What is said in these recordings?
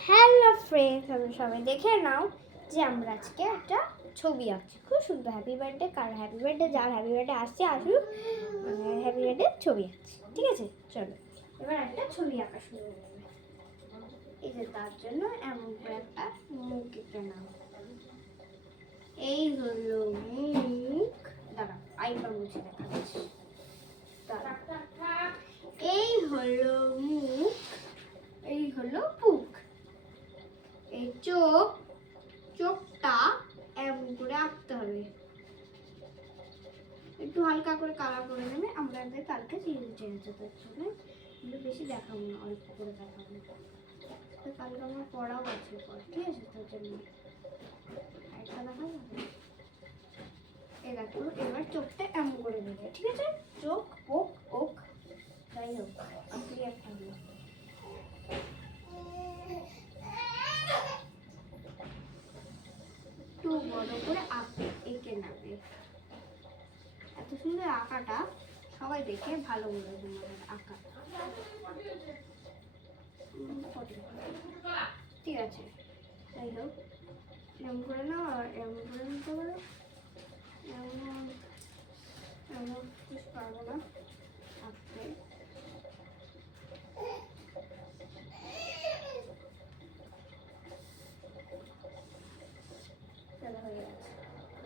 Hello friends, আমি সবাই দেখে নাও যে আমরা আজকে একটা ছবি আঁকছি। খুব সুন্দর হ্যাপি বার্থডে, কার হ্যাপি বার্থডে, যার হ্যাপি বার্থডে আসছে আসুক, মানে হ্যাপি বার্থডে ছবি আঁকছি। ঠিক আছে, চলো এবার একটা ছবি আঁকা শুরু করবে। এই যে তার জন্য এমন করে একটা মুখ এঁকে নাও। এই হলো মুখ, দাঁড়া আইবা মুছে দেখাচ্ছি। এই হলো মুখ, এই হলো বুক, এই চোখটা এমন করে আঁকতে হবে। একটু হালকা করে কালার করে নেবে। আমাদের কালকে চেঞ্জ তার জন্য বেশি দেখাবো না, অল্প করে দেখাবো। কালকে আমার পড়াও আছে, ঠিক আছে, তার জন্য একটা দেখাবো। এই দেখো, এবার চোখটা এমন করে নেবে। ঠিক আছে, চোখ ওক যাই হোক আপনি একটা হলো। একটু বড় করে এঁকে নেবে। এত সুন্দর আঁকাটা সবাই দেখে ভালো বলে তোমাদের আঁকা। ঠিক আছে, তাই হোক, এমন করে নাও আর এমন করে নিতে পারো। এমন কিছু পারবো না আঁকতে।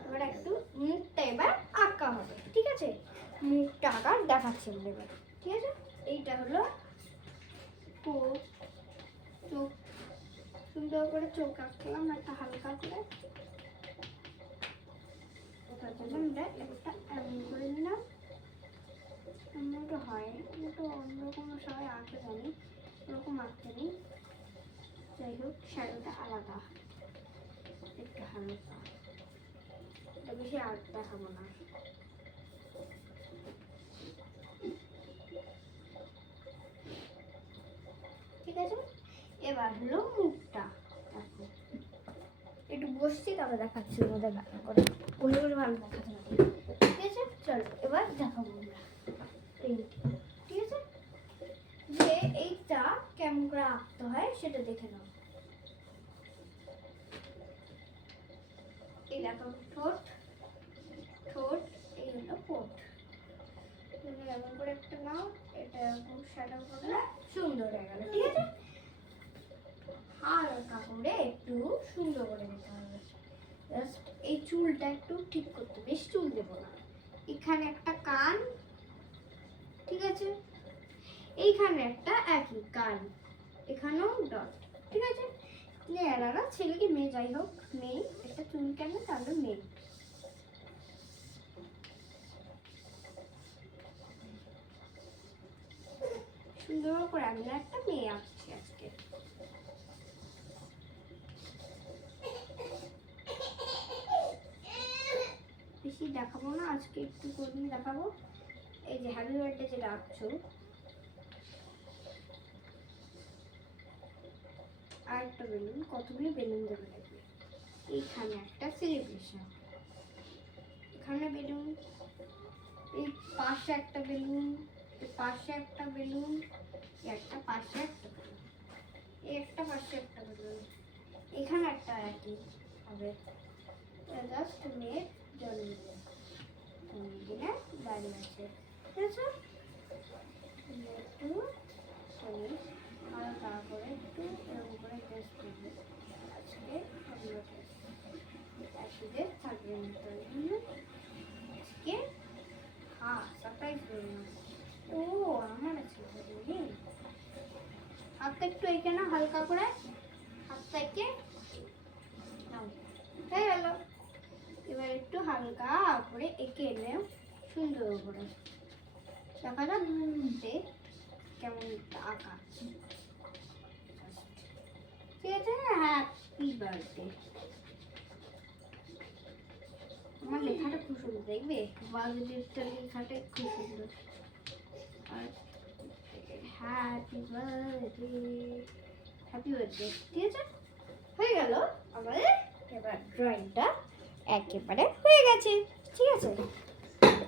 এবার একটু মুখটা এবার আঁকা হবে। ঠিক আছে, মুখটা আঁকা দেখাচ্ছি আমরা এবার। ঠিক আছে, এইটা হলো চোখ, সুন্দর করে চোখ আঁকলাম একটা হালকা করে। ওটার জন্য আমরা একটা এমন করে নিলাম। এমনটা হয়, একটু অন্যরকম সবাই আঁকতে জানি, ওরকম আঁকতে নেই। যাই হোক, শ্যাডোটা আলাদা, একটু হালকা, বেশি আর্ট দেখাবো না। ঠিক আছে, এবার হলো মুখটা। দেখো একটু বসছি, তারপরে দেখাচ্ছি তোমাদের ভালো করে, বলে বলে ভালো দেখাতে হবে। ঠিক আছে, চলো এবার দেখাবো আমরা। ঠিক আছে, যে এইটা কেমন করে আঁকতে হয় সেটা দেখে নাও। এই দেখো ঠোঁট, এই হলো ঠোঁট। এমন করে একটা নাও, এটা এরকম শ্যাডো করলে সুন্দর হয়ে গেল। ঠিক আছে, হালকা করে একটু সুন্দর করে দিতে হবে। জাস্ট এই চুলটা একটু ঠিক করতে, বেশি চুল দেবো না। এখানে একটা কান, ঠিক আছে, এইখানে একটা একই কান, এখানেও ডট। ঠিক আছে, মেয়েরা ছেলে কি মেয়ে, যাই হোক মেয়ে, একটা চুল কেন তাহলে মেয়ে। সুন্দর করে আমি একটা মেয়ে আঁকছি আজকে। বেশি দেখাবো না আজকে, একটু করে দেখাবো। এই যে হ্যাপি বার্থডে যেটা আঁকছো, আর একটা বেলুন, কতগুলি বেলুন দেবে লাগবে। এইখানে একটা সেলিব্রেশন, এখানে বেলুন, এই পাশে একটা বেলুন, এই পাশে একটা বেলুন, একটা পাশে একটা বেলুন, এই একটা পাশে একটা বেলুন, এখানে একটা একই হবে। জাস্ট মেয়ের জন্মদিনে দাঁড়িয়ে আছে। ঠিক আছে, একটু হালকা করে একটু এরকম করে টেস্ট করবে। আজকে একসাথে থাকবে আজকে। হ্যাঁ, সারপ্রাইজ করবো। ও আমার আছে, হাতটা একটু এঁকে না হালকা করে, হাতটা এঁকে নাও, হয়ে গেল। এবার একটু হালকা করে এঁকে নেও সুন্দর করে, দেখা যাক কেমন আঁকা। ঠিক আছে, হ্যাপি বার্থডে। আমার লেখাটা খুব সুন্দর, দেখবে বার্থডেটা লেখাটা খুব সুন্দর। আর হ্যাপি বার্থডে, হ্যাপি বার্থডে। ঠিক আছে, হয়ে গেল আমাদের। এবার ড্রয়িংটা একেবারে হয়ে গেছে। ঠিক আছে,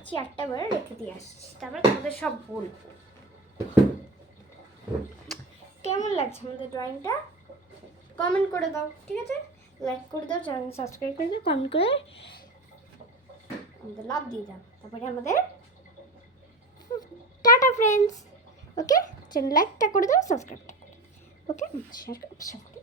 চেয়ারটা এবার রেখে দিয়ে আসছি, তারপরে তোমাদের সব বলবো কেমন লাগছে আমাদের ড্রয়িংটা। কমেন্ট করে দাও, ঠিক আছে? লাইক করে দাও, চ্যানেল সাবস্ক্রাইব করে দাও, কমেন্ট করে আমাদের লাভ দিয়ে দাও। তারপরে আমাদের টাটা ফ্রেন্ডস। ওকে, চ্যানেল লাইকটা করে দাও, সাবস্ক্রাইবটা করে, ওকে, শেয়ার